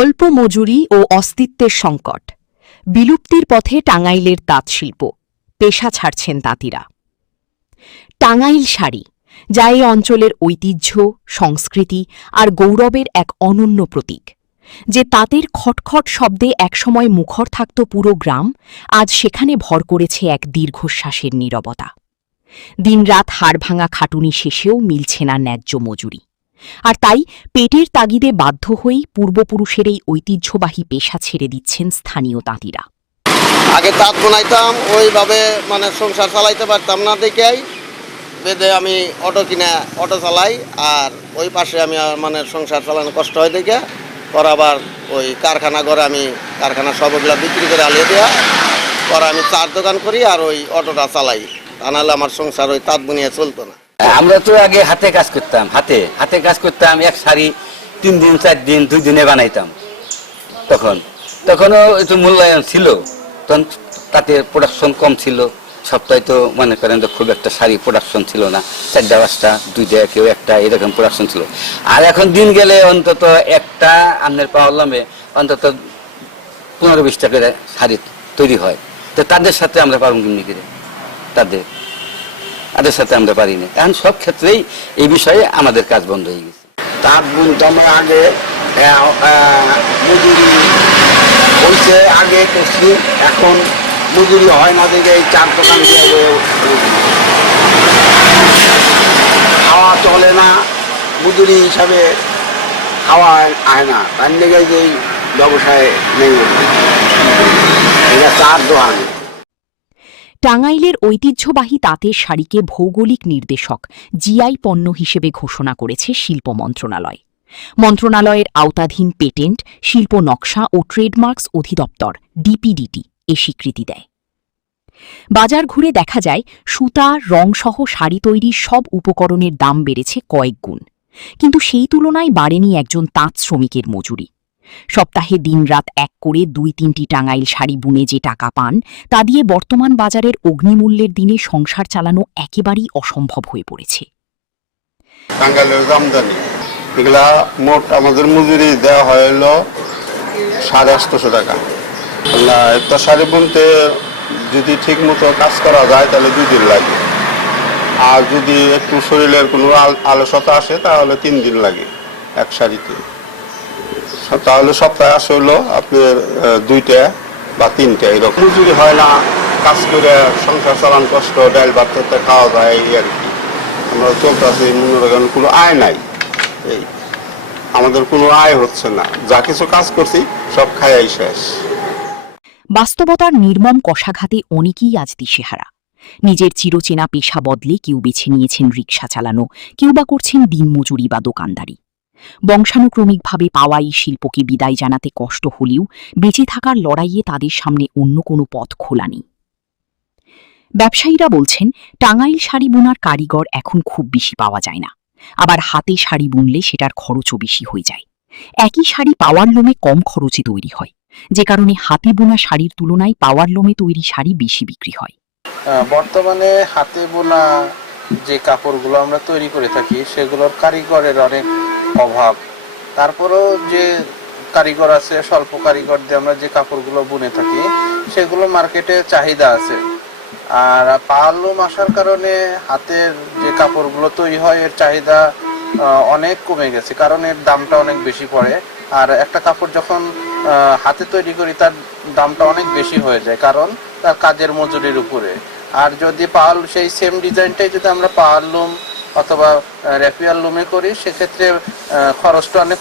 অল্প মজুরি ও অস্তিত্বের সংকট, বিলুপ্তির পথে টাঙ্গাইলের তাঁতশিল্প, পেশা ছাড়ছেন তাঁতিরা। টাঙ্গাইল শাড়ি, যা এই অঞ্চলের ঐতিহ্য, সংস্কৃতি আর গৌরবের এক অনন্য প্রতীক, যে তাঁতের খটখট শব্দে একসময় মুখর থাকত পুরো গ্রাম, আজ সেখানে ভর করেছে এক দীর্ঘশ্বাসের নীরবতা। দিনরাত হাড়ভাঙা খাটুনি শেষেও মিলছে না ন্যায্য মজুরি। আর তাই পেটের তাগিদে বাধ্য হয়েই পূর্বপুরুষের এই ঐতিহ্যবাহী পেশা ছেড়ে দিচ্ছেন স্থানীয় তাঁতিরা। আগে তাঁত বানাইতাম, ওইভাবে সংসার চালাইতে পারতাম না দেখেই বেঁধে আমি অটো চালাই। আর ওই পাশে আমি সংসার চালানো কষ্ট হয় দেখে পর আবার ওই কারখানা ঘরে আমি কারখানা সবগুলা বিক্রি করে আলিয়ে দেওয়া পর আমি চার দোকান করি আর ওই অটোটা চালাই। তা নাহলে আমার সংসার ওই তাঁত বুনিয়ে চলতো না। আমরা তো আগে হাতে কাজ করতাম, হাতে কাজ করতাম। এক শাড়ি 3 দিন 4 দিন 2 দিনে বানাইতাম। তখনও একটু মূল্যায়ন ছিল, তখন তাতে প্রোডাকশন কম ছিল। সপ্তাহে তো মনে করেন যে খুব একটা শাড়ি প্রোডাকশন ছিল না, 4টা 5টা 2টা কেউ একটা এরকম প্রোডাকশন ছিল। আর এখন দিন গেলে অন্তত একটা আমনের পাওয়ার লামে অন্তত 15-20টা করে শাড়ি তৈরি হয়। তো তাদের সাথে আমরা পারব কেমনি করে, তাদের সাথে আমরা পারি না। এখন সব ক্ষেত্রেই এই বিষয়ে আমাদের কাজ বন্ধ হয়ে গেছে। তাঁত বুনতাম আগে, মজুরি হয়েছে আগে করছি, এখন মজুরি হয় না দেখে এই 4 দোকান দিয়ে খাওয়া চলে না, মজুরি হিসাবে খাওয়া হয় না, তার লেগে যে ব্যবসায় নেই, এটা 4 দোকান। টাঙ্গাইলের ঐতিহ্যবাহী তাঁতের শাড়িকে ভৌগোলিক নির্দেশক জিআই পণ্য হিসেবে ঘোষণা করেছে শিল্প মন্ত্রণালয়। মন্ত্রণালয়ের আওতাধীন পেটেন্ট, শিল্প নকশা ও ট্রেডমার্কস অধিদপ্তর ডিপিডিটি এ স্বীকৃতি দেয়। বাজার ঘুরে দেখা যায় সুতা, রংসহ শাড়ি তৈরির সব উপকরণের দাম বেড়েছে কয়েক গুণ, কিন্তু সেই তুলনায় বাড়েনি একজন তাঁত শ্রমিকের মজুরি। সপ্তাহে দিনরাত এক করে 2-3টি টাঙ্গাইল শাড়ি বুনে যে টাকা পান, তা দিয়ে বর্তমান বাজারের অগ্নিমূল্যের দিনে সংসার চালানো একেবারেই অসম্ভব হয়ে পড়েছে। টাঙ্গাইলের আমদানি এগুলা মোট আমাদের মজুরি দেওয়া হইল 850 টাকা। একটা শাড়ি বুনতে যদি ঠিক মতো কাজ করা যায় তাহলে 2 দিন লাগে, আর যদি একটু শরীরের কোনো আলসতা আসে তাহলে 3 দিন লাগে এক শাড়িতে। তাহলে সপ্তাহে আসে হলো আপনার 2টা বা 3টা এরকম। মজুরি হয় না, কাজ করে সংসার চালান কষ্ট, ডাল ভাত খাওয়া যায় এই আর কি। আমরা চলতে আছি, মনে রাখেন কোনো আয় নাই, এই আমাদের কোনো আয় হচ্ছে না, যা কিছু কাজ করছি সব খাইয়াই শেষ। বাস্তবতার নির্মম কষাঘাতে অনেকেই আজ দিশেহারা। নিজের চিরচেনা পেশা বদলে কেউ বেছে নিয়েছেন রিকশা চালানো, কেউ বা করছেন দিনমজুরি বা দোকানদারি। বংশানুক্রমিকভাবে পাওয়া এই শিল্পকে বিদায় জানাতে কষ্ট হলেও বেঁচে থাকার লড়াইয়ে তাদের সামনে অন্য কোনো পথ খোলা নেই। ব্যবসায়ীরা বলছেন, টাঙ্গাইল শাড়ি বোনার কারিগর এখন খুব বেশি পাওয়া যায় না, আবার হাতে শাড়ি বুনলে সেটার খরচও বেশি হয়ে যায়। একই শাড়ি পাওয়ার লোমে কম খরচে তৈরি হয়, যে কারণে হাতে বোনা শাড়ির তুলনায় পাওয়ার লোমে তৈরি শাড়ি বেশি বিক্রি হয়। বর্তমানে হাতে বোনা যে কাপড়গুলো আমরা তৈরি করে থাকি সেগুলোর কারিগরের অনেক অভাব। তারপরেও যে কারিগর আছে, স্বল্প কারিগর দিয়ে আমরা যে কাপড়গুলো বুনে থাকি সেগুলো মার্কেটে চাহিদা আছে। আর পাওয়ারলুম আসার কারণে হাতের যে কাপড়গুলো তৈরি হয় এর চাহিদা অনেক কমে গেছে, কারণ এর দামটা অনেক বেশি পড়ে। আর একটা কাপড় যখন হাতে তৈরি করি তার দামটা অনেক বেশি হয়ে যায়, কারণ তার কাজের মজুরির উপরে। আর যদি সেই সেম ডিজাইনটাই যদি আমরা পাওয়ারলুম অথবা র্যাপিয়ার লুমে করি সেক্ষেত্রে খরচটা অনেক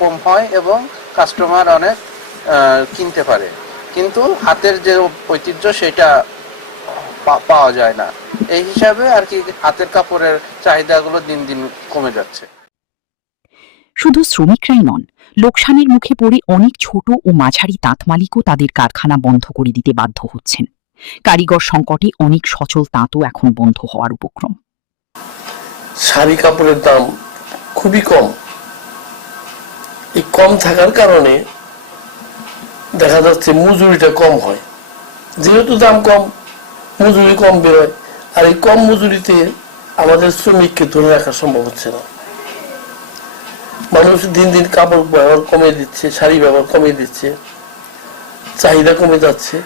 কম হয় এবং কাস্টমার অনেক কিনতে পারে, কিন্তু হাতের যে ঐতিহ্য সেটা পাওয়া যায় না। এই হিসাবে আর কি হাতের কাপড়ের চাহিদাগুলো দিন দিন কমে যাচ্ছে। শুধু শ্রমিকরাই নন, লোকসানের মুখে পড়ে অনেক ছোট ও মাঝারি তাঁত মালিকও তাদের কারখানা বন্ধ করে দিতে বাধ্য হচ্ছেন। কারিগর সংকটে অনেক সচল তাঁতও এখন বন্ধ হওয়ার উপক্রম। শাড়ি কাপড়ের দাম খুবই কম। এই কম থাকার কারণে দেখা যাচ্ছে মজুরিটা কম হয়। যেহেতু দাম কম, মজুরি কম বেরোয়, আর এই কম মজুরিতে আমাদের শ্রমিককে ধরে রাখা সম্ভব হচ্ছে না। মানুষ দিন দিন কাপড় ব্যবহার কমিয়ে দিচ্ছে, শাড়ি ব্যবহার কমিয়ে দিচ্ছে, চাহিদা কমে যাচ্ছে,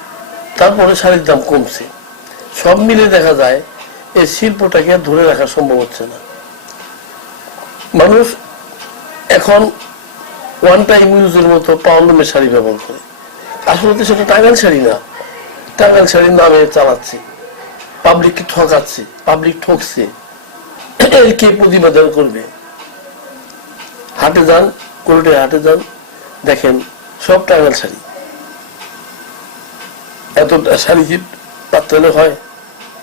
তারপরে শাড়ির দাম কমছে। সব মিলে দেখা যায় এই শিল্পটাকে আর ধরে রাখা সম্ভব হচ্ছে না। মানুষ এখন ওয়ান টাইম ইউজের মতো পাওয়ারলুমের শাড়ি ব্যবহার করে। আসলে তো সেটা টাঙ্গাইল শাড়ি না, টাঙ্গাইল শাড়ির নামে চালাচ্ছে, পাবলিককে ঠকাচ্ছে, পাবলিক ঠকছে, কে প্রতিবেদন করবে? হাটে যান, কোর্টে হাটে যান, দেখেন সব টাঙ্গাইল শাড়ি। এত শাড়ি কি পাত্রালে হয়,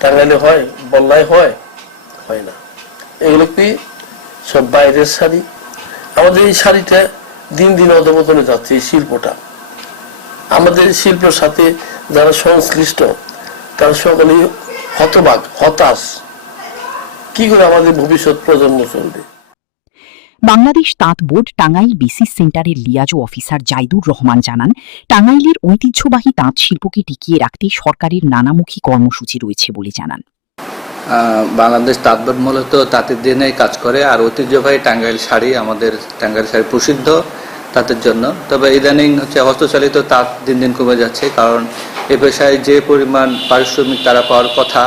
টাঙ্গাইলে হয়, বল্লায় হয়? হয় না। এগুলো কি সব বাইরের শাড়ি। আমাদের এই শাড়িটা দিন দিন অধপতনে যাচ্ছে। এই শিল্পটা, আমাদের শিল্পের সাথে যারা সংশ্লিষ্ট তারা সকলেই হতবাক, হতাশ। কি করে আমাদের ভবিষ্যৎ প্রজন্ম চলবে? বাংলাদেশ তাঁত বোর্ড টাঙ্গাইল বিসিস সেন্টারের লিয়াজো অফিসার জাইদুর রহমান জানান, টাঙ্গাইলের ঐতিহ্যবাহী তাঁত শিল্পকে টিকিয়ে রাখতে সরকারের নানামুখী কর্মসূচি রয়েছে বলে জানান। বাংলাদেশ তাঁত বোর্ড মূলত তাঁতের দিনে কাজ করে, আর ঐতিহ্যবাহী টাঙ্গাইল শাড়ি, আমাদের টাঙ্গাইল শাড়ি প্রসিদ্ধ তাঁতের জন্য। তবে ইদানিং হস্তচালিত তাঁত দিন দিন কমে যাচ্ছে, কারণ এ পেশায় যে পরিমাণ পারিশ্রমিক তারা পাওয়ার কথা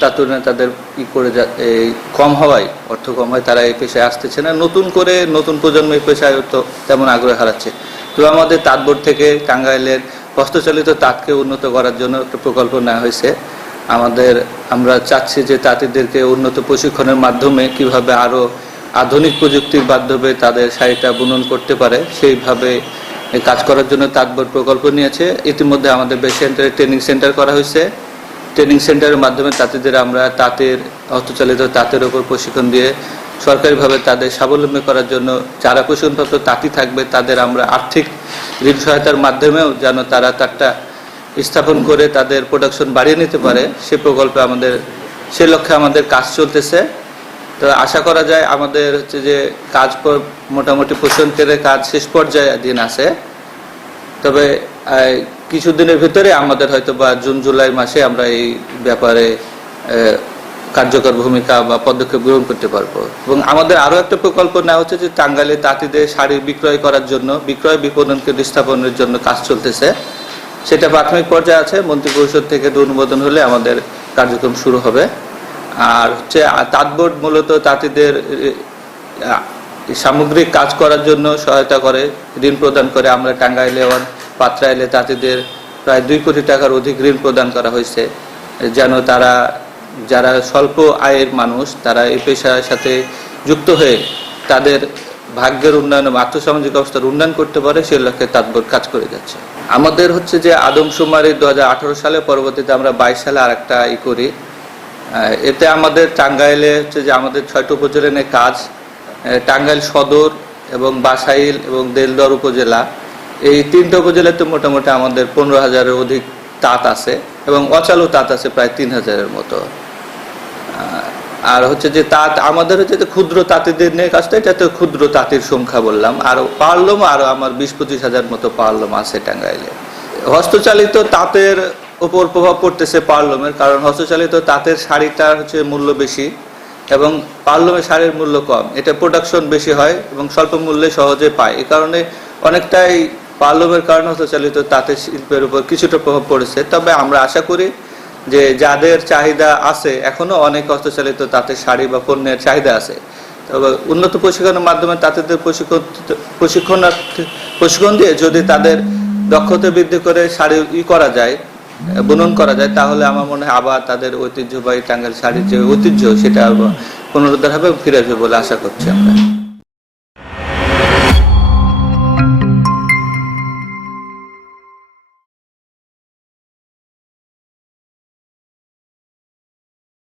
তার তুলনায় তাদের কম হওয়ায়, অর্থ কম হয়, তারা এই পেশায় আসতেছে না। নতুন করে নতুন প্রজন্ম এই পেশায় তো তেমন আগ্রহ হারাচ্ছে। তো আমাদের তাঁত বোর্ড থেকে টাঙ্গাইলের হস্তচালিত তাঁতকে উন্নত করার জন্য একটা প্রকল্প নেওয়া হয়েছে। আমরা চাচ্ছি যে তাঁতিদেরকে উন্নত প্রশিক্ষণের মাধ্যমে কিভাবে আরো আধুনিক প্রযুক্তির মাধ্যমে তাদের শাড়িটা বুনন করতে পারে, সেইভাবে কাজ করার জন্য তাঁত বোর্ড প্রকল্প নিয়েছে। ইতিমধ্যে আমাদের বেস সেন্টারে ট্রেনিং সেন্টার করা হয়েছে। ট্রেনিং সেন্টারের মাধ্যমে তাঁতিদের আমরা হস্তচালিত তাঁতের ওপর প্রশিক্ষণ দিয়ে সরকারিভাবে তাদের স্বাবলম্বী করার জন্য যারা প্রশিক্ষণপ্রাপ্ত তাঁতি থাকবে তাদের আমরা আর্থিক ঋণ সহায়তার মাধ্যমেও যেন তারা তাঁতটা স্থাপন করে তাদের প্রোডাকশন বাড়িয়ে নিতে পারে, সে প্রকল্পে সে লক্ষ্যে আমাদের কাজ চলতেছে। তো আশা করা যায় আমাদের যে কাজ মোটামুটি প্রশিক্ষণের কাজ শেষ পর্যায়ে দিন আছে। তবে কিছুদিনের ভিতরে আমাদের হয়তো বা জুন জুলাই মাসে আমরা এই ব্যাপারে কার্যকর ভূমিকা বা পদক্ষেপ গ্রহণ করতে পারবো। এবং আমাদের আরো একটা প্রকল্প নেওয়া হচ্ছে যে টাঙ্গাইলে তাঁতিদের শাড়ি বিক্রয় করার জন্য, বিক্রয় বিপণন কেন্দ্র স্থাপনের জন্য কাজ চলতেছে। সেটা প্রাথমিক পর্যায়ে আছে, মন্ত্রিপরিষদ থেকে অনুমোদন হলে আমাদের কার্যক্রম শুরু হবে। আর তাঁত বোর্ড মূলত তাঁতিদের সামগ্রিক কাজ করার জন্য সহায়তা করে, ঋণ প্রদান করে। আমরা টাঙ্গাইলে পাত্রাইলে তাঁতিদের প্রায় 2 কোটি টাকার অধিক ঋণ প্রদান করা হয়েছে, যেন যারা স্বল্প আয়ের মানুষ তারা এই পেশার সাথে যুক্ত হয়ে তাদের ভাগ্যের উন্নয়ন, আর্থসামাজিক অবস্থার উন্নয়ন করতে পারে, সে লক্ষ্যে তাঁত বোর্ড কাজ করে যাচ্ছে। আমাদের যে আদমশুমারি 2018 সালে, পরবর্তীতে আমরা 22 সালে আরেকটা করি। এতে আমাদের টাঙ্গাইলে যে আমাদের 6টি উপজেলা নিয়ে কাজ, টাঙ্গাইল সদর এবং বাসাইল এবং দেলদুয়ার উপজেলা, এই 3টা উপজেলাতে মোটামুটি আমাদের 15,000-এর অধিক তাঁত আছে এবং অচালু তাঁত আছে প্রায় 3,000-এর মতো। আর যে তাঁত আমাদের ক্ষুদ্র তাঁতিদের নিয়ে কাজটা, এটাতে ক্ষুদ্র তাঁতির সংখ্যা বললাম। আর পাওয়ারলুম আরো আমার 20-25 হাজার মতো পাওয়ারলুম আছে টাঙ্গাইলে। হস্তচালিত তাঁতের উপর প্রভাব পড়তেছে পাওয়ারলুমের, কারণ হস্তচালিত তাঁতের শাড়িটার মূল্য বেশি এবং পাওয়ারলুমের শাড়ির মূল্য কম। এটা প্রোডাকশন বেশি হয় এবং স্বল্প মূল্যে সহজে পায়। এই কারণে অনেকটাই পাওয়ারলুমের কারণে হস্তচালিত তাঁতের শিল্পের উপর কিছুটা প্রভাব পড়েছে। তবে আমরা আশা করি যে যাদের চাহিদা আছে, এখনো অনেক হস্তচালিত তাঁতের শাড়ি বা পণ্যের চাহিদা আছে। তবে উন্নত প্রশিক্ষণের মাধ্যমে তাঁতিদের প্রশিক্ষণ দিয়ে যদি তাদের দক্ষতা বৃদ্ধি করে শাড়ি করা যায়, বুনন করা যায়, তাহলে আমার মনে হয় আবার তাদের ঐতিহ্যবাহী টাঙ্গাইল শাড়ির যে ঐতিহ্য সেটা পুনরুদ্ধার হবে, ফিরে আসবে বলে আশা করছি আমরা।